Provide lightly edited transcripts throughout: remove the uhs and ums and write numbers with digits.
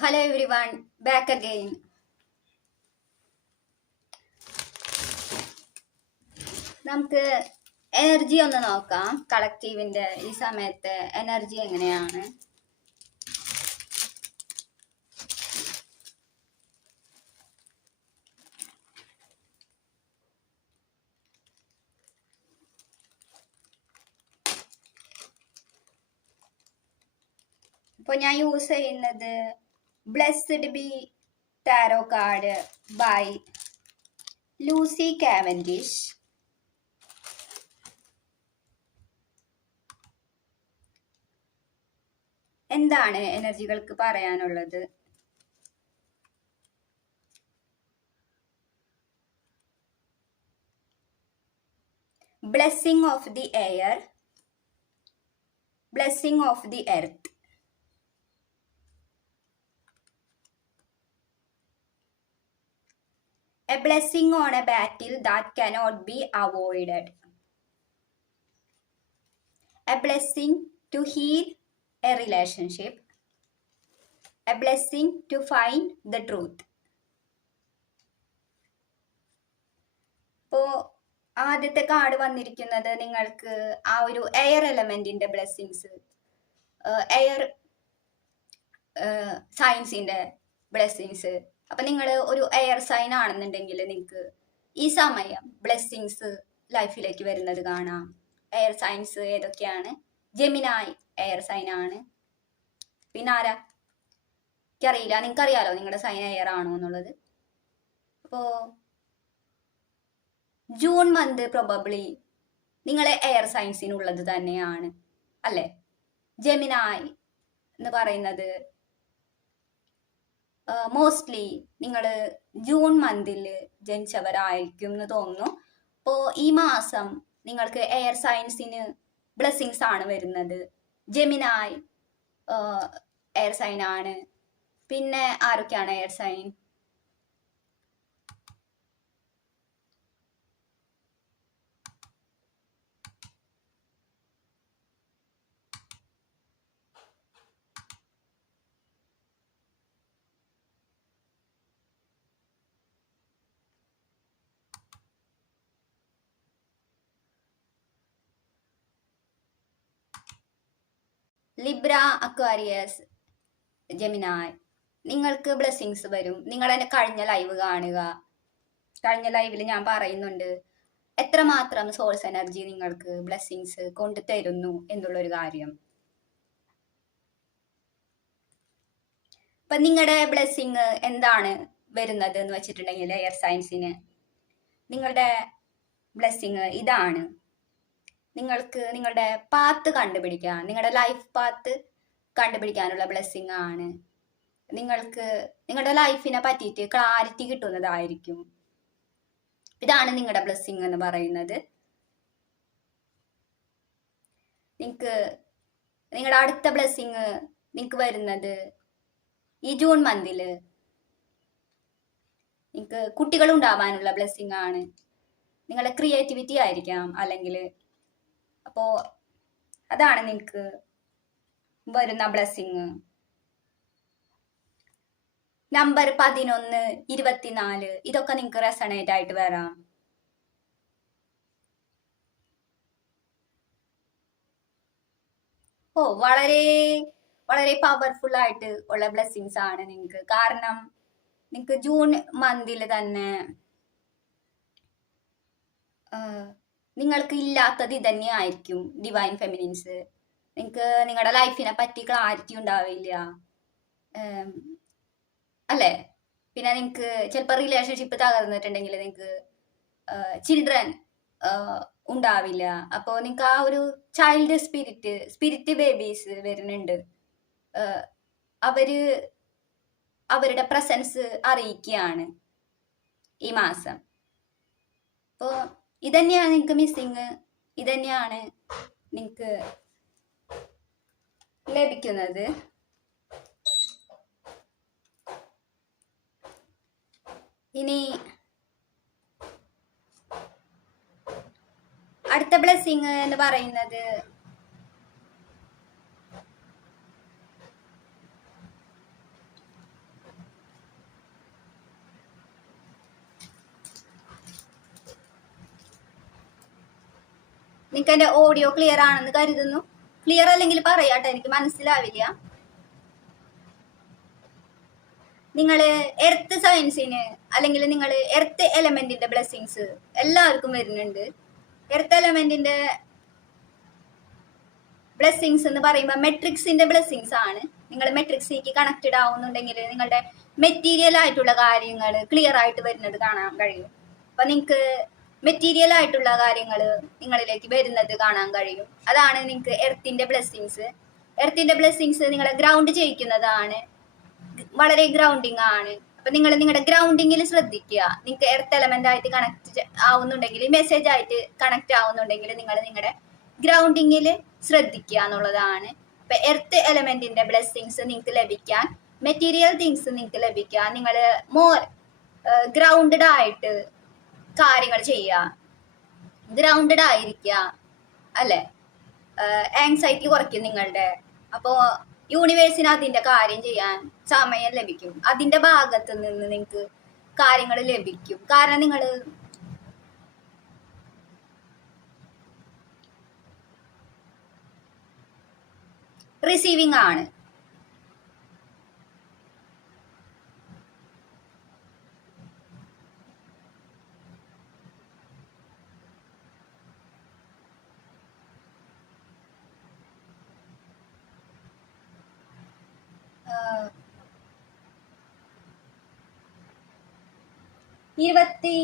Hello everyone, back again. നമുക്ക് energy ഒന്ന് നോക്കാം. കളക്റ്റീവിന്റെ ഈ സമയത്തെ എനർജി എങ്ങനെയാണ്? ഇപ്പോൾ ഞാൻ യൂസ് ചെയ്യുന്നത് blessed be tarot card by Lucy Cavendish. എന്താണ് എനർജികൾക്ക് പറയാനുള്ളത്? Blessing of the air, blessing of the earth. A blessing on a battle that cannot be avoided. A blessing to heal a relationship. A blessing to find the truth. ഇപ്പോൾ ആദ്യത്തെ card വന്നിരിക്കുന്നത് നിങ്ങൾക്ക് ആ ഒരു air എലമെന്റിന്റെ blessings, air സയൻസിന്റെ blessings. അപ്പൊ നിങ്ങൾ ഒരു എയർ സൈൻ ആണെന്നുണ്ടെങ്കിൽ നിങ്ങൾക്ക് ഈ സമയം ബ്ലെസ്സിങ്സ് ലൈഫിലേക്ക് വരുന്നത് കാണാം. എയർ സൈൻസ് ഏതൊക്കെയാണ്? ജെമിനായി എയർ സൈൻ ആണ്. പിന്നെ ആരാ? എനിക്കറിയില്ല, നിങ്ങൾക്കറിയാലോ നിങ്ങളുടെ സൈൻ എയർ ആണോ എന്നുള്ളത്. അപ്പോ ജൂൺ മന്ത് പ്രോബബ്ലി നിങ്ങളെ എയർ സയൻസിനുള്ളത് തന്നെയാണ് അല്ലേ? ജെമിനായി എന്ന് പറയുന്നത് മോസ്റ്റ്ലി നിങ്ങൾ ജൂൺ മന്തിൽ ജനിച്ചവരായിരിക്കും എന്ന് തോന്നുന്നു. അപ്പോൾ ഈ മാസം നിങ്ങൾക്ക് എയർ സയൻസിന് ബ്ലെസ്സിങ്സ് ആണ് വരുന്നത്. ജെമിനായി എയർ സൈൻ ആണ്. പിന്നെ ആരൊക്കെയാണ് air sign? Libra, Aquarius, Gemini. നിങ്ങൾക്ക് ബ്ലെസ്സിങ്സ് വരും. നിങ്ങൾ എൻ്റെ കഴിഞ്ഞ ലൈവ് കാണുക. കഴിഞ്ഞ ലൈവിൽ ഞാൻ പറയുന്നുണ്ട് എത്രമാത്രം സോഴ്സ് എനർജി നിങ്ങൾക്ക് ബ്ലെസ്സിങ്സ് കൊണ്ടു തരുന്നു എന്നുള്ളൊരു കാര്യം. ഇപ്പൊ നിങ്ങളുടെ ബ്ലെസ്സിങ് എന്താണ് വരുന്നത് എന്ന് വെച്ചിട്ടുണ്ടെങ്കിൽ എയർ സയൻസിന് നിങ്ങളുടെ ബ്ലെസ്സിങ് ഇതാണ്. നിങ്ങൾക്ക് നിങ്ങളുടെ പാത്ത് കണ്ടുപിടിക്കാൻ, നിങ്ങളുടെ ലൈഫ് പാത്ത് കണ്ടുപിടിക്കാനുള്ള ബ്ലെസ്സിങ് ആണ്. നിങ്ങൾക്ക് നിങ്ങളുടെ ലൈഫിനെ പറ്റിയിട്ട് ക്ലാരിറ്റി കിട്ടുന്നതായിരിക്കും. ഇതാണ് നിങ്ങളുടെ ബ്ലെസ്സിങ് എന്ന് പറയുന്നത്. നിങ്ങൾക്ക് നിങ്ങളുടെ അടുത്ത ബ്ലെസ്സിങ് നിങ്ങൾക്ക് വരുന്നത് ഈ ജൂൺ മന്തിൽ നിങ്ങൾക്ക് കുട്ടികൾ ഉണ്ടാവാനുള്ള ബ്ലെസ്സിങ് ആണ്. നിങ്ങളുടെ ക്രിയേറ്റിവിറ്റി ആയിരിക്കാം അല്ലെങ്കിൽ. അപ്പോൾ അതാണ് നിങ്ങൾക്ക് വരുന്ന ബ്ലെസ്സിങ്. നമ്പർ 11, 24 ഇതൊക്കെ നിങ്ങൾക്ക് റെസണേറ്റ് ആയിട്ട് വരാം. വളരെ വളരെ പവർഫുൾ ആയിട്ട് ഉള്ള ബ്ലെസ്സിങ്സ് ആണ് നിങ്ങൾക്ക്. കാരണം നിങ്ങൾക്ക് ജൂൺ മന്തിൽ തന്നെ നിങ്ങൾക്ക് ഇല്ലാത്തത് ഇതന്നെ ആയിരിക്കും ഡിവൈൻ ഫെമിനിൻസ്. നിങ്ങൾക്ക് നിങ്ങളുടെ ലൈഫിനെ പറ്റി ക്ലാരിറ്റി ഉണ്ടാവില്ല അല്ലേ? പിന്നെ നിങ്ങൾക്ക് ചിലപ്പോൾ റിലേഷൻഷിപ്പ് തകർന്നിട്ടുണ്ടെങ്കിൽ നിങ്ങൾക്ക് ചിൽഡ്രൻ ഉണ്ടാവില്ല. അപ്പോൾ നിങ്ങൾക്ക് ആ ഒരു ചൈൽഡ് സ്പിരിറ്റ് ബേബീസ് വരുന്നുണ്ട്. അവരുടെ പ്രസൻസ് അറിയിക്കുകയാണ് ഈ മാസം. അപ്പോൾ ഇതന്നെയാണ് നിങ്ങൾക്ക് മിസ്സിങ്. ഇതന്നെയാണ് നിങ്ങൾക്ക് ലഭിക്കുന്നത്. ഇനി അടുത്ത ബ്ലെസ്സിങ് എന്ന് പറയുന്നത് നിങ്ങൾക്ക് എൻ്റെ ഓഡിയോ ക്ലിയർ ആണെന്ന് കരുതുന്നു. ക്ലിയർ അല്ലെങ്കിൽ പറയാട്ടോ, എനിക്ക് മനസ്സിലാവില്ല. നിങ്ങൾ എർത്ത് സയൻസിന് അല്ലെങ്കിൽ നിങ്ങൾ എർത്ത് എലമെന്റിന്റെ ബ്ലെസ്സിങ്സ് എല്ലാവർക്കും വരുന്നുണ്ട്. എർത്ത് എലമെന്റിന്റെ ബ്ലെസ്സിങ്സ് എന്ന് പറയുമ്പോൾ മെട്രിക്സിന്റെ ബ്ലെസ്സിങ്സ് ആണ്. നിങ്ങൾ മെട്രിക്സിലേക്ക് കണക്റ്റഡ് ആവുന്നുണ്ടെങ്കിൽ നിങ്ങളുടെ മെറ്റീരിയൽ ആയിട്ടുള്ള കാര്യങ്ങൾ ക്ലിയർ ആയിട്ട് വരുന്നത് കാണാൻ കഴിയും. അപ്പൊ നിങ്ങൾക്ക് മെറ്റീരിയൽ ആയിട്ടുള്ള കാര്യങ്ങൾ നിങ്ങളിലേക്ക് വരുന്നത് കാണാൻ കഴിയും. അതാണ് നിങ്ങൾക്ക് എർത്തിന്റെ ബ്ലെസ്സിങ്സ്. എർത്തിന്റെ ബ്ലെസ്സിങ്സ് നിങ്ങളെ ഗ്രൗണ്ട് ചെയ്യിക്കുന്നതാണ്, വളരെ ഗ്രൗണ്ടിങ് ആണ്. അപ്പൊ നിങ്ങൾ നിങ്ങളുടെ ഗ്രൗണ്ടിങ്ങിൽ ശ്രദ്ധിക്കുക. നിങ്ങൾക്ക് എർത്ത് എലമെന്റ് ആയിട്ട് കണക്ട് ആവുന്നുണ്ടെങ്കിൽ, മെസ്സേജ് ആയിട്ട് കണക്ട് ആവുന്നുണ്ടെങ്കിൽ നിങ്ങൾ നിങ്ങളുടെ ഗ്രൗണ്ടിങ്ങിൽ ശ്രദ്ധിക്കുക എന്നുള്ളതാണ്. ഇപ്പൊ എർത്ത് എലമെന്റിന്റെ ബ്ലെസ്സിങ്സ് നിങ്ങൾക്ക് ലഭിക്കാൻ, മെറ്റീരിയൽ തിങ്സ് നിങ്ങൾക്ക് ലഭിക്കാൻ നിങ്ങൾ മോർ ഗ്രൗണ്ടഡ് ആയിട്ട് കാര്യങ്ങൾ ചെയ്യുക, ഗ്രൗണ്ടഡ് ആയിരിക്കുക, അല്ലെ? ആങ്സൈറ്റി കുറയ്ക്കും നിങ്ങളുടെ. അപ്പോൾ യൂണിവേഴ്സിന് അതിന്റെ കാര്യം ചെയ്യാൻ സമയം ലഭിക്കും. അതിന്റെ ഭാഗത്ത് നിന്ന് നിങ്ങൾക്ക് കാര്യങ്ങൾ ലഭിക്കും. കാരണം നിങ്ങൾ റിസീവിങ് ആണ്. ഇരുപത്തി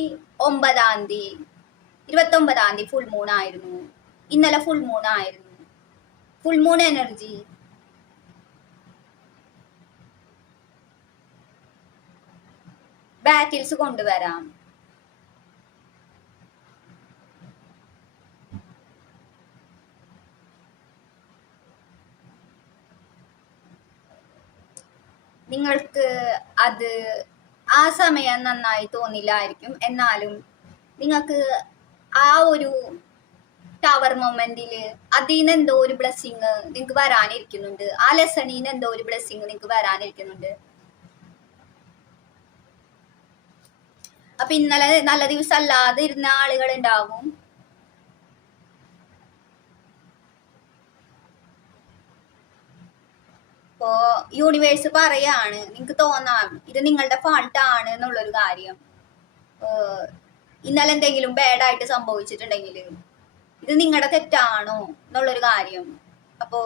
ഒമ്പതാം തീയതി ഫുൾ മൂൺ ആയിരുന്നു. ഇന്നലെ ഫുൾ മൂൺ ആയിരുന്നു. ഫുൾ മൂൺ എനർജി ബാറ്റിൽസ് കൊണ്ടുവരാം. നിങ്ങൾക്ക് അത് ആ സമയം നന്നായി തോന്നില്ലായിരിക്കും. എന്നാലും നിങ്ങൾക്ക് ആ ഒരു ടവർ മൊമെന്റില് അതിൽ നിന്ന് എന്തോ ഒരു ബ്ലെസ്സിങ് നിങ്ങൾക്ക് വരാനിരിക്കുന്നുണ്ട്. ആ ലെസണിൽ നിന്ന് എന്തോ ഒരു ബ്ലെസ്സിങ് നിങ്ങൾക്ക് വരാനിരിക്കുന്നുണ്ട്. അപ്പൊ ഇന്നലെ നല്ല ദിവസം അല്ലാതെ ഇരുന്ന ആളുകൾ ഉണ്ടാവും. ഇപ്പോ യൂണിവേഴ്സ് പറയാണ്, നിങ്ങൾക്ക് തോന്നാം ഇത് നിങ്ങളുടെ ഫാൾട്ട് ആണ് എന്നുള്ളൊരു കാര്യം. ഇന്നലെ എന്തെങ്കിലും ബാഡായിട്ട് സംഭവിച്ചിട്ടുണ്ടെങ്കിൽ ഇത് നിങ്ങളുടെ തെറ്റാണോ എന്നുള്ളൊരു കാര്യം. അപ്പോ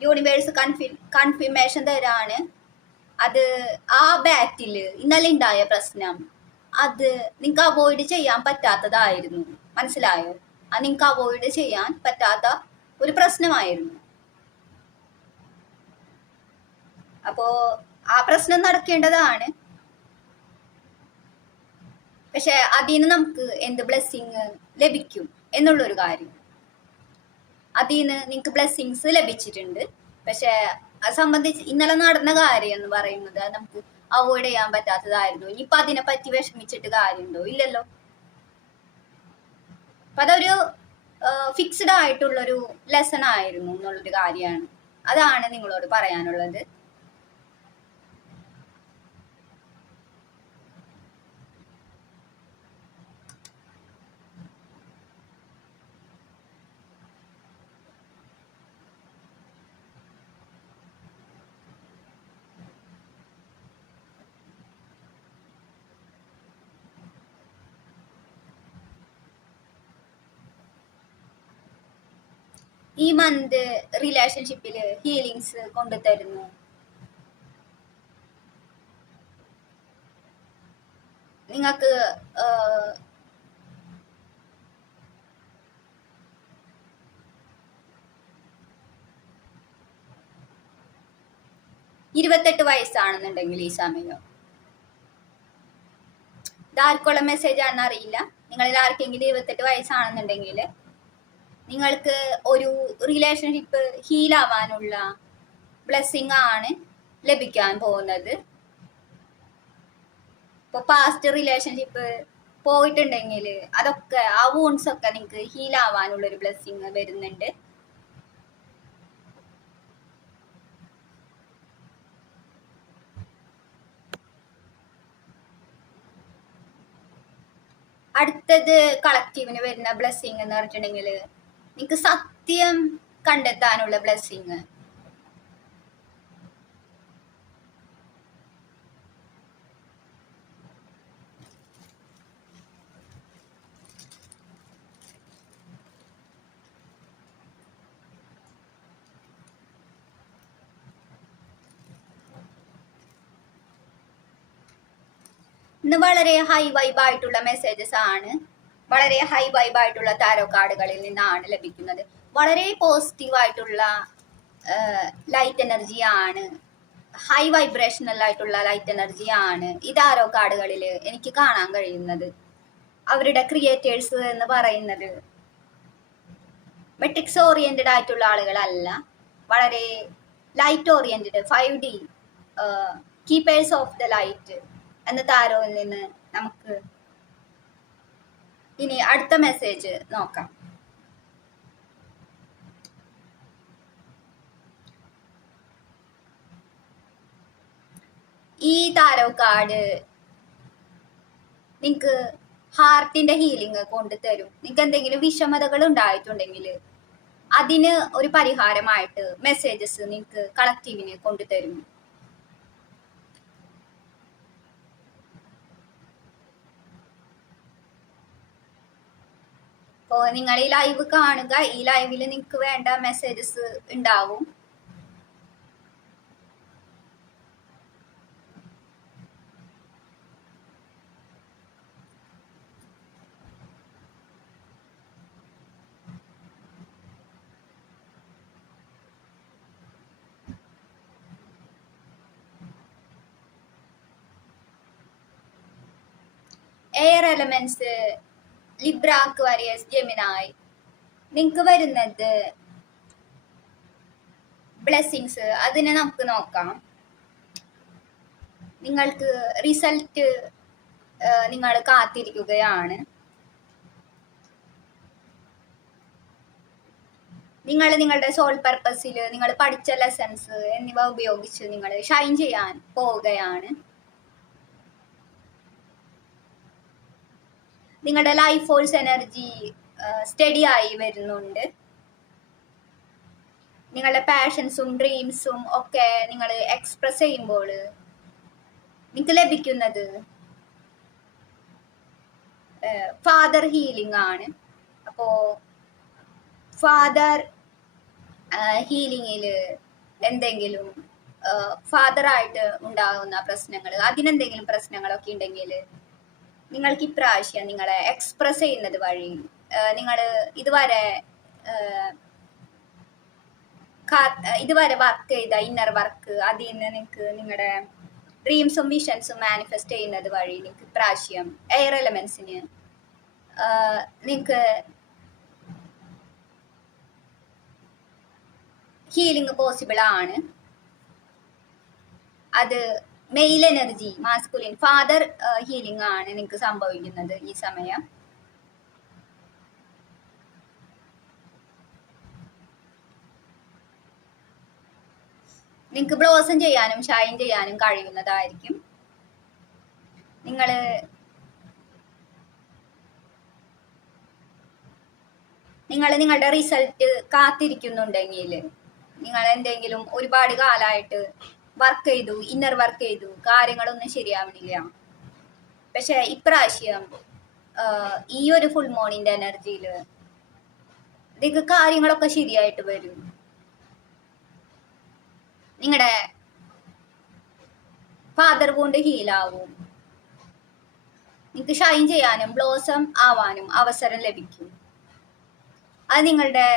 യൂണിവേഴ്സ് കൺഫർമേഷൻ തരാണ്. അത് ആ ബാറ്റില് ഇന്നലെ ഉണ്ടായ പ്രശ്നം അത് നിങ്ങൾക്ക് അവോയ്ഡ് ചെയ്യാൻ പറ്റാത്തതായിരുന്നു. മനസ്സിലായോ? അത് നിങ്ങൾക്ക് അവോയ്ഡ് ചെയ്യാൻ പറ്റാത്ത ഒരു പ്രശ്നമായിരുന്നു. അപ്പോ ആ പ്രശ്നം നടക്കേണ്ടതാണ്. പക്ഷെ അതിന് നമുക്ക് എന്ത് ബ്ലെസ്സിങ് ലഭിക്കും എന്നുള്ളൊരു കാര്യം, അതിന് നിങ്ങൾക്ക് ബ്ലെസ്സിങ്സ് ലഭിച്ചിട്ടുണ്ട്. പക്ഷെ അത് സംബന്ധിച്ച് ഇന്നലെ നടന്ന കാര്യം എന്ന് പറയുന്നത് നമുക്ക് അവോയ്ഡ് ചെയ്യാൻ പറ്റാത്തതായിരുന്നു. ഇനിയിപ്പൊ അതിനെ പറ്റി വിഷമിച്ചിട്ട് കാര്യമുണ്ടോ? ഇല്ലല്ലോ. അപ്പൊ അതൊരു ഫിക്സ്ഡ് ആയിട്ടുള്ളൊരു ലെസൺ ആയിരുന്നു എന്നുള്ളൊരു കാര്യമാണ്. അതാണ് നിങ്ങളോട് പറയാനുള്ളത്. ഈ മന്ത് റിലേഷൻഷിപ്പില് ഹീലിങ്സ് കൊണ്ടുതരുന്നു. നിങ്ങൾക്ക് 28 വയസ്സാണെന്നുണ്ടെങ്കിൽ ഈ സമയം ഇതാർക്കുള്ള മെസ്സേജ് ആണെന്ന് അറിയില്ല. നിങ്ങളിൽ ആർക്കെങ്കിലും 28 വയസ്സാണെന്നുണ്ടെങ്കിൽ നിങ്ങൾക്ക് ഒരു റിലേഷൻഷിപ്പ് ഹീലാവാനുള്ള ബ്ലെസ്സിങ് ആണ് ലഭിക്കാൻ പോകുന്നത്. ഇപ്പോൾ പാസ്റ്റ് റിലേഷൻഷിപ്പ് പോയിട്ടുണ്ടെങ്കിൽ അതൊക്കെ ആ വൂൺസ് ഒക്കെ നിങ്ങൾക്ക് ഹീലാവാനുള്ളൊരു ബ്ലെസ്സിങ് വരുന്നുണ്ട്. അടുത്തത് കളക്റ്റീവിന് വരുന്ന ബ്ലെസ്സിങ് എന്ന് പറഞ്ഞിട്ടുണ്ടെങ്കിൽ നിങ്ങൾക്ക് സത്യം കണ്ടെത്താനുള്ള ബ്ലെസ്സിങ്. ഇന്ന് വളരെ ഹൈ വൈബ് ആയിട്ടുള്ള മെസ്സേജസ് ആണ്, വളരെ ഹൈ വൈബ് ആയിട്ടുള്ള ടാരോ കാർഡുകളിൽ നിന്നാണ് ലഭിക്കുന്നത്. വളരെ പോസിറ്റീവ് ആയിട്ടുള്ള ലൈറ്റ് എനർജി ആണ്, ഹൈ വൈബ്രേഷണൽ ആയിട്ടുള്ള ലൈറ്റ് എനർജി ആണ് ഈ ടാരോ കാർഡുകളിൽ എനിക്ക് കാണാൻ കഴിയുന്നത്. അവരുടെ ക്രിയേറ്റേഴ്സ് എന്ന് പറയുന്നത് മെട്രിക്സ് ഓറിയന്റഡ് ആയിട്ടുള്ള ആളുകളല്ല, വളരെ light oriented 5D keepers of the light എന്ന താരോയിൽ നിന്ന് നമുക്ക് ഇനി അടുത്ത മെസ്സേജ് നോക്കാം. ഈ താരോ കാർഡ് നിങ്ങൾക്ക് ഹാർട്ടിന്റെ ഹീലിംഗ് കൊണ്ടുതരും. നിങ്ങൾക്ക് എന്തെങ്കിലും വിഷമതകൾ ഉണ്ടായിട്ടുണ്ടെങ്കിൽ അതിന് ഒരു പരിഹാരമായിട്ട് മെസ്സേജസ് നിങ്ങൾക്ക് കളക്റ്റീവിന് കൊണ്ടുതരും. അപ്പോൾ നിങ്ങൾ ഈ ലൈവ് കാണുക, ഈ ലൈവിൽ നിങ്ങൾക്ക് വേണ്ട മെസ്സേജസ് ഉണ്ടാവും. എയർ എലമെന്റ്സ്, ലിബ്ര, അക്വാരിയസ്, ജെമിനായി, നിങ്ങൾക്ക് വരുന്നത് ബ്ലെസ്സിങ്സ്. അതിനെ നമുക്ക് നോക്കാം. നിങ്ങൾക്ക് റിസൾട്ട് നിങ്ങൾ കാത്തിരിക്കുകയാണ്. നിങ്ങൾ നിങ്ങളുടെ സോൾ പർപ്പസിൽ നിങ്ങൾ പഠിച്ച ലെസൺസ് എന്നിവ ഉപയോഗിച്ച് നിങ്ങൾ ഷൈൻ ചെയ്യാൻ പോവുകയാണ്. നിങ്ങളുടെ ലൈഫ് ഫോഴ്സ് എനർജി സ്റ്റഡി ആയി വരുന്നുണ്ട്. നിങ്ങളുടെ പാഷൻസും ഡ്രീംസും ഒക്കെ നിങ്ങൾ എക്സ്പ്രസ് ചെയ്യുമ്പോൾ നിങ്ങൾക്ക് ലഭിക്കുന്നത് ഫാദർ ഹീലിംഗ് ആണ്. അപ്പോൾ ഫാദർ ഹീലിംഗിൽ എന്തെങ്കിലും ഫാദറായിട്ട് ഉണ്ടാകുന്ന പ്രശ്നങ്ങൾ, അതിനെന്തെങ്കിലും പ്രശ്നങ്ങളൊക്കെ ഉണ്ടെങ്കിൽ നിങ്ങൾക്ക് ഇപ്രാവശ്യം നിങ്ങളെ എക്സ്പ്രസ് ചെയ്യുന്നത് വഴി നിങ്ങൾ ഇതുവരെ വർക്ക് ചെയ്ത ഇന്നർ വർക്ക് അതിൽ നിന്ന് നിങ്ങൾക്ക് നിങ്ങളുടെ ഡ്രീംസും വിഷൻസും മാനിഫെസ്റ്റ് ചെയ്യുന്നത് വഴി നിങ്ങൾക്ക് ഇപ്രാവശ്യം എയർ എലമെന്റ്സിന് നിങ്ങൾക്ക് ഹീലിംഗ് പോസിബിൾ ആണ്. അത് male energy, masculine father healing ആണ് നിങ്ങൾക്ക് സംഭവിക്കുന്നത് ഈ സമയം. നിങ്ങൾക്ക് ബ്ലോസം ചെയ്യാനും ഷൈൻ ചെയ്യാനും കഴിയുന്നതായിരിക്കും. നിങ്ങൾ നിങ്ങളുടെ റിസൾട്ട് കാത്തിരിക്കുന്നുണ്ടെങ്കിൽ, നിങ്ങൾ എന്തെങ്കിലും ഒരുപാട് കാലമായിട്ട് വർക്ക് ചെയ്തു, ഇന്നർ വർക്ക് ചെയ്തു, കാര്യങ്ങളൊന്നും ശരിയാവണില്ല, പക്ഷെ ഇപ്രാവശ്യം ഈ ഒരു ഫുൾ മോണിന്റെ എനർജിയിൽ നിങ്ങൾക്ക് കാര്യങ്ങളൊക്കെ ശരിയായിട്ട് വരും. നിങ്ങളുടെ ഫാദർ കൊണ്ട് ഹീലാവും. നിങ്ങൾക്ക് ഷൈൻ ചെയ്യാനും ബ്ലോസം ആവാനും അവസരം ലഭിക്കും. അത് നിങ്ങളുടെ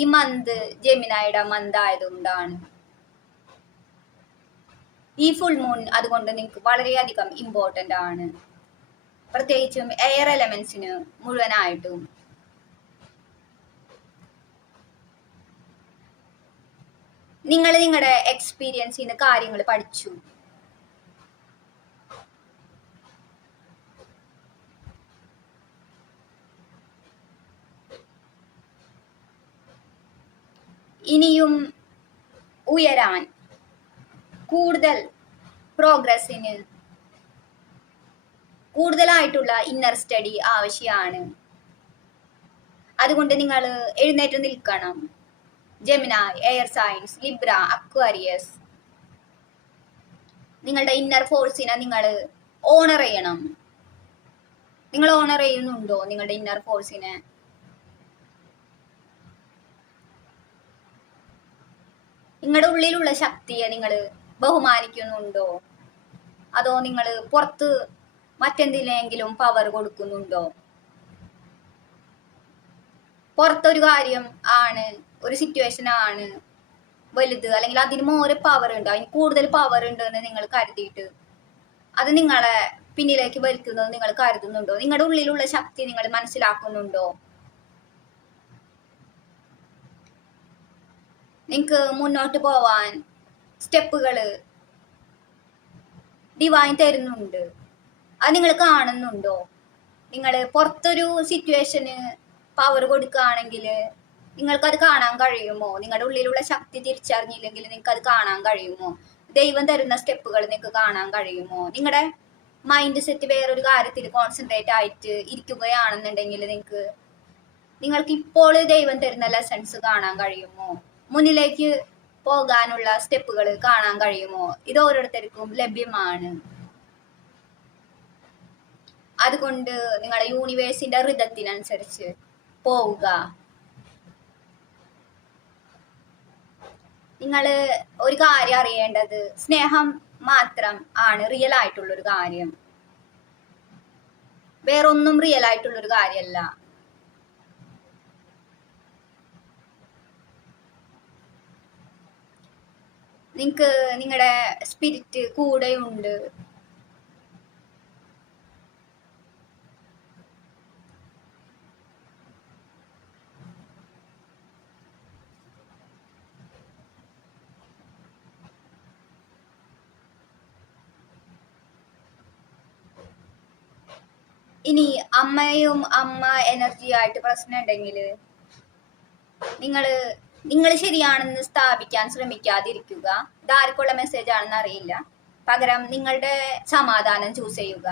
ഈ മന്ത് ജെമിനായുടെ മന്ത് ആയതുകൊണ്ടാണ്. ഈ ഫുൾ മൂൺ അതുകൊണ്ട് നിങ്ങൾക്ക് വളരെയധികം ഇമ്പോർട്ടൻ്റ് ആണ്, പ്രത്യേകിച്ചും എയർ എലമെന്റ്സിന് മുഴുവനായിട്ടും. നിങ്ങൾ നിങ്ങളുടെ എക്സ്പീരിയൻസിൽ നിന്ന് കാര്യങ്ങൾ പഠിച്ചു. ഇനിയും ഉയരാൻ, കൂടുതൽ പ്രോഗ്രസ്സിന് കൂടുതലായിട്ടുള്ള ഇന്നർ സ്റ്റഡി ആവശ്യമാണ്. അതുകൊണ്ട് നിങ്ങൾ എഴുന്നേറ്റ് നിൽക്കണം. ജെമിനായ്, എയർ സയൻസ്, ലിബ്ര, അക്വാരിയസ്. നിങ്ങളുടെ ഇന്നർ ഫോഴ്സിനെ നിങ്ങൾ ഓണർ ചെയ്യണം. നിങ്ങൾ ഓണർ ചെയ്യുന്നുണ്ടോ നിങ്ങളുടെ ഇന്നർ ഫോഴ്സിനെ? നിങ്ങളുടെ ഉള്ളിലുള്ള ശക്തിയെ നിങ്ങൾ ബഹുമാനിക്കുന്നുണ്ടോ? അതോ നിങ്ങൾ പുറത്ത് മറ്റെന്തിലെങ്കിലും പവർ കൊടുക്കുന്നുണ്ടോ? പുറത്തൊരു കാര്യം ആണ്, ഒരു സിറ്റുവേഷൻ ആണ് വലുത്, അല്ലെങ്കിൽ അതിന് മോരെ പവർ ഉണ്ട്, അതിന് കൂടുതൽ പവർ ഉണ്ട് എന്ന് നിങ്ങൾ കരുതിയിട്ട് അത് നിങ്ങളെ പിന്നിലേക്ക് വലിക്കുന്നത് നിങ്ങൾ കരുതുന്നുണ്ടോ? നിങ്ങളുടെ ഉള്ളിലുള്ള ശക്തി നിങ്ങൾ മനസ്സിലാക്കുന്നുണ്ടോ? നിങ്ങൾക്ക് മുന്നോട്ട് പോവാൻ സ്റ്റെപ്പുകൾ ഡിവൈൻ തരുന്നുണ്ട്. അത് നിങ്ങൾ കാണുന്നുണ്ടോ? നിങ്ങൾ പുറത്തൊരു സിറ്റുവേഷന് പവർ കൊടുക്കുകയാണെങ്കിൽ നിങ്ങൾക്കത് കാണാൻ കഴിയുമോ? നിങ്ങളുടെ ഉള്ളിലുള്ള ശക്തി തിരിച്ചറിഞ്ഞില്ലെങ്കിൽ നിങ്ങൾക്ക് അത് കാണാൻ കഴിയുമോ? ദൈവം തരുന്ന സ്റ്റെപ്പുകൾ നിങ്ങൾക്ക് കാണാൻ കഴിയുമോ? നിങ്ങളുടെ മൈൻഡ് സെറ്റ് വേറൊരു കാര്യത്തിൽ കോൺസെൻട്രേറ്റ് ആയിട്ട് ഇരിക്കുകയാണെന്നുണ്ടെങ്കിൽ നിങ്ങൾക്ക് ഇപ്പോൾ ദൈവം തരുന്ന ലെസൺസ് കാണാൻ കഴിയുമോ? മുന്നിലേക്ക് പോകാനുള്ള സ്റ്റെപ്പുകൾ കാണാൻ കഴിയുമോ? ഇത് ഓരോരുത്തർക്കും ലഭ്യമാണ്. അതുകൊണ്ട് നിങ്ങളുടെ യൂണിവേഴ്സിന്റെ ഋതത്തിനനുസരിച്ച് പോവുക. നിങ്ങൾ ഒരു കാര്യം അറിയേണ്ടത്, സ്നേഹം മാത്രം ആണ് റിയൽ ആയിട്ടുള്ളൊരു കാര്യം. വേറൊന്നും റിയൽ ആയിട്ടുള്ളൊരു കാര്യമല്ല. നിങ്ങൾക്ക് നിങ്ങളുടെ സ്പിരിറ്റ് കൂടെയുണ്ട്. ഇനി അമ്മ എനർജി ആയിട്ട് പ്രശ്നം ഉണ്ടെങ്കിൽ നിങ്ങൾ ശരിയാണെന്ന് സ്ഥാപിക്കാൻ ശ്രമിക്കാതിരിക്കുക. ഇത് ആർക്കുള്ള മെസ്സേജ് ആണെന്ന് അറിയില്ല. പകരം നിങ്ങളുടെ സമാധാനം ചൂസ് ചെയ്യുക.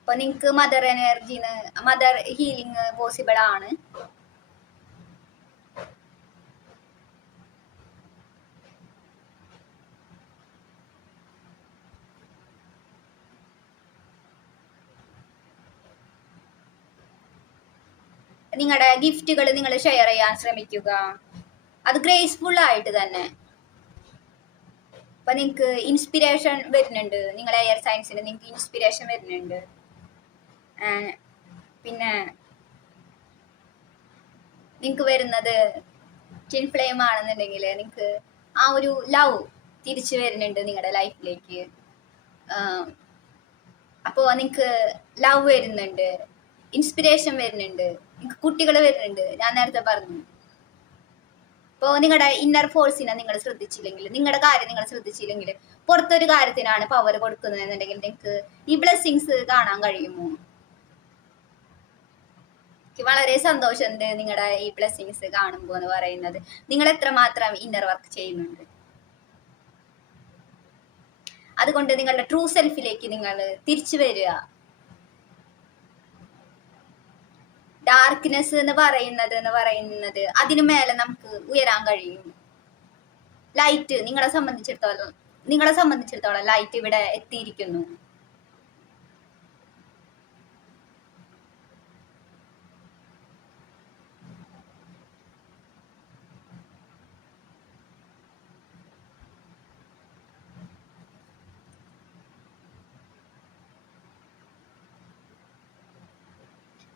അപ്പൊ നിങ്ങൾക്ക് മദർ ഹീലിംഗ് പോസിബിൾ ആണ്. നിങ്ങളുടെ ഗിഫ്റ്റുകൾ നിങ്ങൾ ഷെയർ ചെയ്യാൻ ശ്രമിക്കുക. അത് ഗ്രേസ്ഫുൾ ആയിട്ട് തന്നെ. അപ്പൊ നിങ്ങൾക്ക് ഇൻസ്പിരേഷൻ വരുന്നുണ്ട്. നിങ്ങളെ എയർ സയൻസിന് നിങ്ങൾക്ക് ഇൻസ്പിരേഷൻ വരുന്നുണ്ട്. പിന്നെ നിങ്ങൾക്ക് വരുന്നത് ട്വിൻ ഫ്ലെയിം ആണെന്നുണ്ടെങ്കിൽ നിങ്ങൾക്ക് ആ ഒരു ലവ് തിരിച്ചു വരുന്നുണ്ട് നിങ്ങളുടെ ലൈഫിലേക്ക്. അപ്പോൾ നിങ്ങൾക്ക് ലവ് വരുന്നുണ്ട്, ഇൻസ്പിരേഷൻ വരുന്നുണ്ട്, നിങ്ങൾക്ക് കുട്ടികൾ വരുന്നുണ്ട്. ഞാൻ നേരത്തെ പറഞ്ഞു. ഇപ്പോൾ നിങ്ങളുടെ ഇന്നർ ഫോഴ്സിനെ നിങ്ങൾ ശ്രദ്ധിച്ചില്ലെങ്കിൽ, നിങ്ങളുടെ കാര്യം നിങ്ങൾ ശ്രദ്ധിച്ചില്ലെങ്കിൽ, പുറത്തൊരു കാര്യത്തിനാണ് പവർ കൊടുക്കുന്നതെന്നുണ്ടെങ്കിൽ നിങ്ങൾക്ക് ഈ ബ്ലെസ്സിങ്സ് കാണാൻ കഴിയുമോ? എനിക്ക് വളരെ സന്തോഷമുണ്ട് നിങ്ങളുടെ ഈ ബ്ലെസ്സിങ്സ് കാണുമ്പോൾ എന്ന് പറയുന്നത്. നിങ്ങൾ എത്രമാത്രം ഇന്നർ വർക്ക് ചെയ്യുന്നുണ്ട്. അതുകൊണ്ട് നിങ്ങളുടെ ട്രൂ സെൽഫിലേക്ക് നിങ്ങൾ തിരിച്ചു വരിക. ഡാർക്ക്നെസ് എന്ന് പറയുന്നത് അതിനു മേലെ നമുക്ക് ഉയരാൻ കഴിയും. ലൈറ്റ് നിങ്ങളെ സംബന്ധിച്ചിടത്തോളം ലൈറ്റ് ഇവിടെ എത്തിയിരിക്കുന്നു.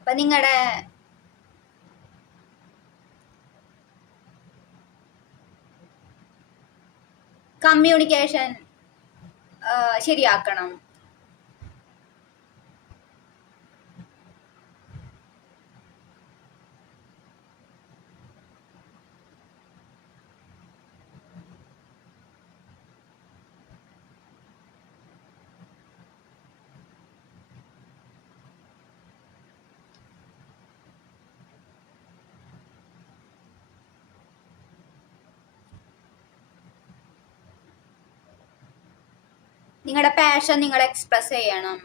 അപ്പൊ നിങ്ങളുടെ കമ്മ്യൂണിക്കേഷൻ ശരിയാക്കണം. നിങ്ങളുടെ പാഷൻ നിങ്ങൾ എക്സ്പ്രസ് ചെയ്യണം.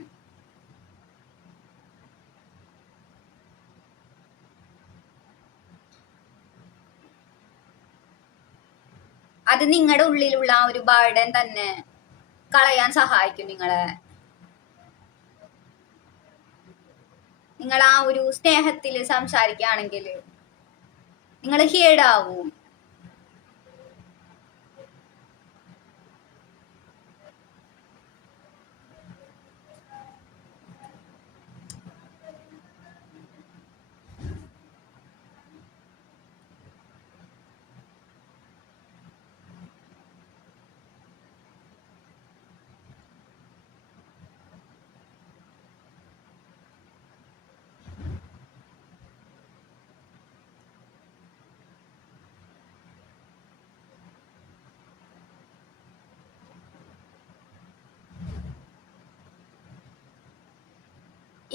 അത് നിങ്ങളുടെ ഉള്ളിലുള്ള ആ ഒരു ബർഡൻ തന്നെ കളയാൻ സഹായിക്കും നിങ്ങളെ. നിങ്ങൾ ആ ഒരു സ്നേഹത്തിൽ സംസാരിക്കുകയാണെങ്കിൽ നിങ്ങൾ ഹീൽഡ് ആവും.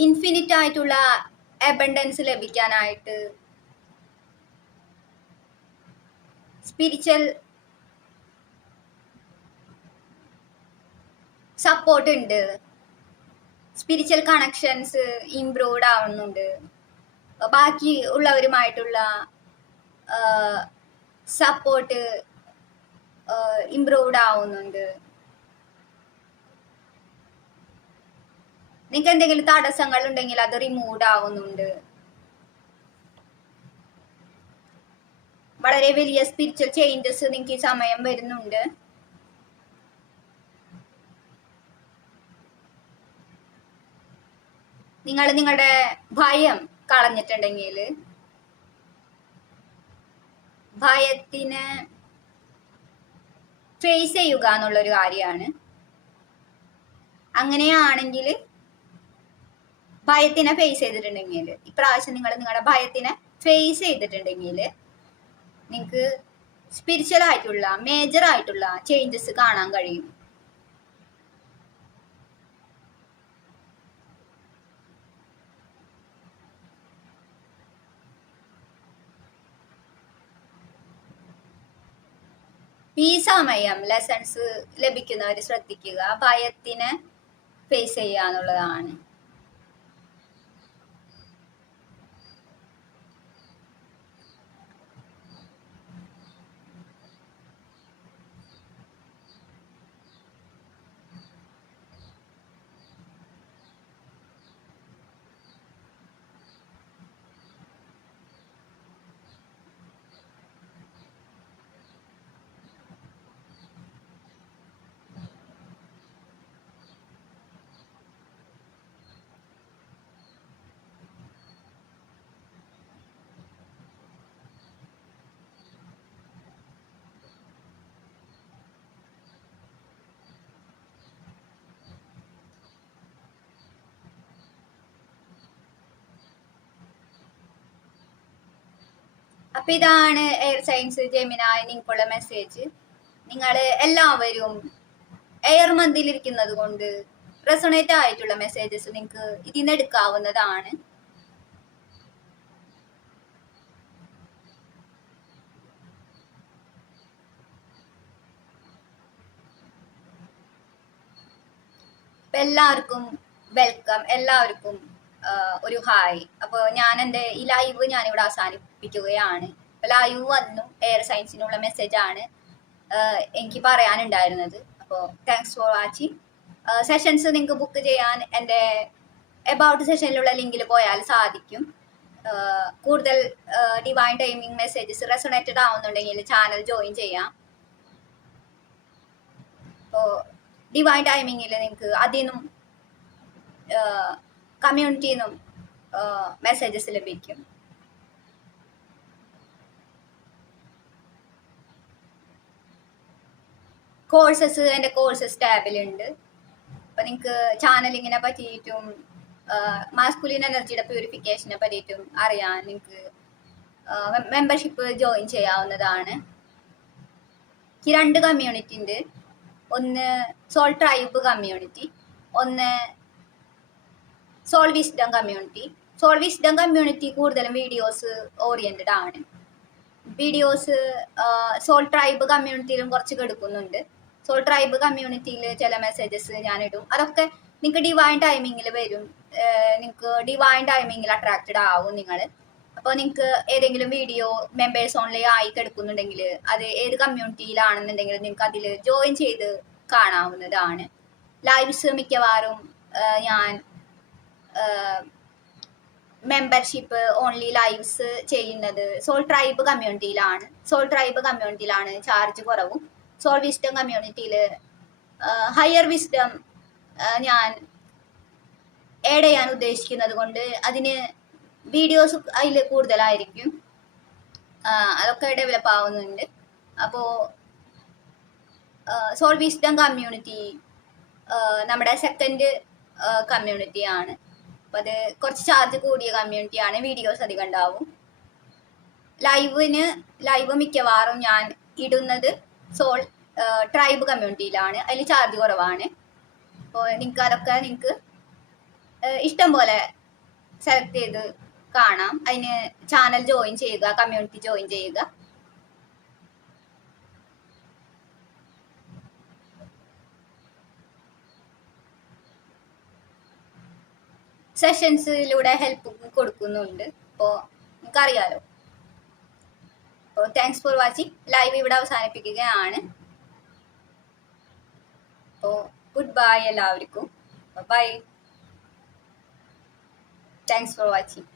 ഇൻഫിനിറ്റ് ആയിട്ടുള്ള അബണ്ടൻസ് ലഭിക്കാനായിട്ട് സ്പിരിച്വൽ സപ്പോർട്ട് ഉണ്ട്. സ്പിരിച്വൽ കണക്ഷൻസ് ഇംപ്രൂവ്ഡ് ആവുന്നുണ്ട്. ബാക്കി ഉള്ളവരുമായിട്ടുള്ള സപ്പോർട്ട് ഇംപ്രൂവ്ഡ് ആവുന്നുണ്ട്. നിങ്ങൾക്ക് എന്തെങ്കിലും തടസ്സങ്ങൾ ഉണ്ടെങ്കിൽ അത് റിമൂവ്ഡ് ആവുന്നുണ്ട്. വളരെ വലിയ സ്പിരിച്വൽ ചേഞ്ചസ് നിങ്ങൾക്ക് ഈ സമയം വരുന്നുണ്ട്. നിങ്ങൾ നിങ്ങളുടെ ഭയം കളഞ്ഞിട്ടുണ്ടെങ്കിൽ ഭയത്തിനെ ഫേസ് ചെയ്യുക എന്നുള്ളൊരു കാര്യമാണ്. അങ്ങനെയാണെങ്കിൽ ഭയത്തിനെ ഫേസ് ചെയ്തിട്ടുണ്ടെങ്കിൽ ഇപ്രാവശ്യം നിങ്ങൾ നിങ്ങളുടെ ഭയത്തിനെ ഫേസ് ചെയ്തിട്ടുണ്ടെങ്കിൽ നിങ്ങൾക്ക് സ്പിരിച്വൽ ആയിട്ടുള്ള മേജർ ആയിട്ടുള്ള ചേഞ്ചസ് കാണാൻ കഴിയും. ഈ സമയം ലെസൺസ് ലഭിക്കുന്നവർ ശ്രദ്ധിക്കുക, ഭയത്തിനെ ഫേസ് ചെയ്യുക എന്നുള്ളതാണ്. അപ്പൊ ഇതാണ് എയർ സയൻസ് ജെമിനായി നിങ്ങൾക്കുള്ള മെസ്സേജ്. നിങ്ങൾ എല്ലാവരും എയർ മന്തിലിരിക്കുന്നത് കൊണ്ട് റെസൊണേറ്റ് ആയിട്ടുള്ള മെസ്സേജസ് നിങ്ങൾക്ക് ഇതിൽ നിന്ന് എടുക്കാവുന്നതാണ്. എല്ലാവർക്കും വെൽക്കം, എല്ലാവർക്കും ഒരു ഹായ്. അപ്പോൾ ഞാൻ എൻ്റെ ഈ ലൈവ് ഞാനിവിടെ അവസാനിപ്പിക്കുകയാണ്. അപ്പോൾ ലൈവ് വന്നു എയർ സയൻസിനുള്ള മെസ്സേജാണ് എനിക്ക് പറയാനുണ്ടായിരുന്നത്. അപ്പോൾ താങ്ക്സ് ഫോർ വാച്ചിങ്. സെഷൻസ് നിങ്ങൾക്ക് ബുക്ക് ചെയ്യാൻ എൻ്റെ എബൌട്ട് സെഷനിലുള്ള ലിങ്കിൽ പോയാൽ സാധിക്കും. കൂടുതൽ ഡിവൈൻ ടൈമിംഗ് മെസ്സേജസ് റെസൊണേറ്റഡ് ആവുന്നുണ്ടെങ്കിൽ ചാനൽ ജോയിൻ ചെയ്യാം. അപ്പോൾ ഡിവൈൻ ടൈമിങ്ങിൽ നിങ്ങൾക്ക് അതിൽ നിന്നും കമ്മ്യൂണിറ്റിയിൽ നിന്നും മെസ്സേജസ് ലഭിക്കും. കോഴ്സസ് എൻ്റെ കോഴ്സസ് ടാബിലുണ്ട്. അപ്പം നിങ്ങൾക്ക് ചാനലിങ്ങിനെ പറ്റിയിട്ടും മാസ്കുലിൻ എനർജിയുടെ പ്യൂരിഫിക്കേഷനെ പറ്റിയിട്ടും അറിയാൻ നിങ്ങൾക്ക് മെമ്പർഷിപ്പ് ജോയിൻ ചെയ്യാവുന്നതാണ്. ഈ 2 കമ്മ്യൂണിറ്റി ഉണ്ട്. ഒന്ന് സോൾ ട്രൈബ് കമ്മ്യൂണിറ്റി, ഒന്ന് soul wisdom community. Soul wisdom community കൂടുതലും വീഡിയോസ് ഓറിയന്റഡ് ആണ്. വീഡിയോസ് സോൾ ട്രൈബ് കമ്മ്യൂണിറ്റിയിലും കുറച്ച് കെടുക്കുന്നുണ്ട്. സോൾ ട്രൈബ് കമ്മ്യൂണിറ്റിയിൽ ചില മെസ്സേജസ് ഞാനിടും. അതൊക്കെ നിങ്ങൾക്ക് ഡിവൈൻ ടൈമിങ്ങിൽ വരും. നിങ്ങൾക്ക് ഡിവൈൻ ടൈമിങ്ങിൽ അട്രാക്റ്റഡ് ആവും നിങ്ങൾ. അപ്പോൾ നിങ്ങൾക്ക് ഏതെങ്കിലും വീഡിയോ മെമ്പേഴ്സ് ഓൺലി ആയി കിടക്കുന്നുണ്ടെങ്കിൽ അത് ഏത് കമ്മ്യൂണിറ്റിയിലാണെന്നുണ്ടെങ്കിൽ നിങ്ങൾക്ക് അതിൽ ജോയിൻ ചെയ്ത് കാണാവുന്നതാണ്. ലൈവ്സ് മിക്കവാറും ഞാൻ മെമ്പർഷിപ്പ് ഓൺലി ലൈവ്സ് ചെയ്യുന്നത് സോൾ ട്രൈബ് കമ്മ്യൂണിറ്റിയിലാണ് ചാർജ് കുറവും. സോൾ വിസ്ഡം കമ്മ്യൂണിറ്റിയിൽ ഹയർ വിസ്ഡം ഞാൻ ആഡ് ചെയ്യാൻ ഉദ്ദേശിക്കുന്നത് കൊണ്ട് അതിന് വീഡിയോസ് അതിൽ കൂടുതലായിരിക്കും, അതൊക്കെ ഡെവലപ്പ് ആവുന്നുണ്ട്. അപ്പോൾ സോൾ വിസ്ഡം കമ്മ്യൂണിറ്റി നമ്മുടെ സെക്കൻഡ് കമ്മ്യൂണിറ്റിയാണ്. അപ്പോൾ അത് കുറച്ച് ചാർജ് കൂടിയ കമ്മ്യൂണിറ്റിയാണ്, വീഡിയോസ് അധികം ഉണ്ടാവും. ലൈവ് മിക്കവാറും ഞാൻ ഇടുന്നത് സോൾ ട്രൈബ് കമ്മ്യൂണിറ്റിയിലാണ്, അതിൽ ചാർജ് കുറവാണ്. അപ്പോൾ നിങ്ങൾക്ക് ഇഷ്ടം പോലെ സെലക്ട് ചെയ്ത് കാണാം. അതിന് ചാനൽ ജോയിൻ ചെയ്യുക, കമ്മ്യൂണിറ്റി ജോയിൻ ചെയ്യുക. സെഷൻസിലൂടെ ഹെൽപ്പ് കൊടുക്കുന്നുണ്ട്. അപ്പോൾ നിങ്ങൾക്കറിയാലോ. അപ്പോൾ താങ്ക്സ് ഫോർ വാച്ചിങ്. ലൈവ് ഇവിടെ അവസാനിപ്പിക്കുകയാണ്. അപ്പോൾ ഗുഡ് ബൈ എല്ലാവർക്കും. ബൈ. Thanks for watching.